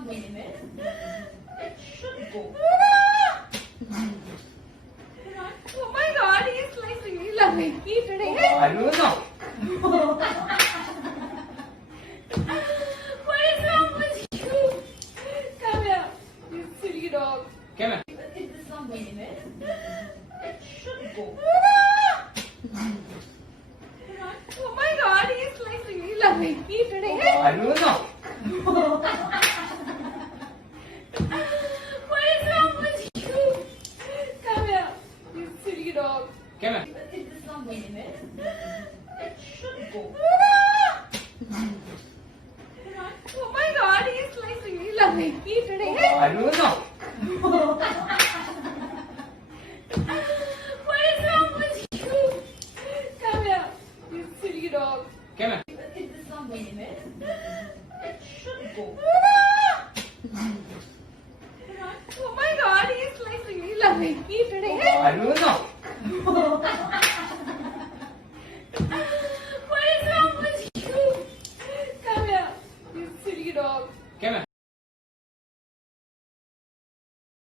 minute. It should go. Oh my god, he's like really loving me today. I don't know. What is wrong with you? Come here, you silly dog. Come here. It is a minute. It should go. Oh my god, he's like really loving me today. I don't know. What is wrong with you? Come here, you silly dog. Come here. It is a minute. It should go. Oh my god, he's like really loving me today. I don't know. What is wrong with you? Come here, you silly dog. Come here. It is a minute. It should go. Oh my god, he's like really loving me today. I don't know.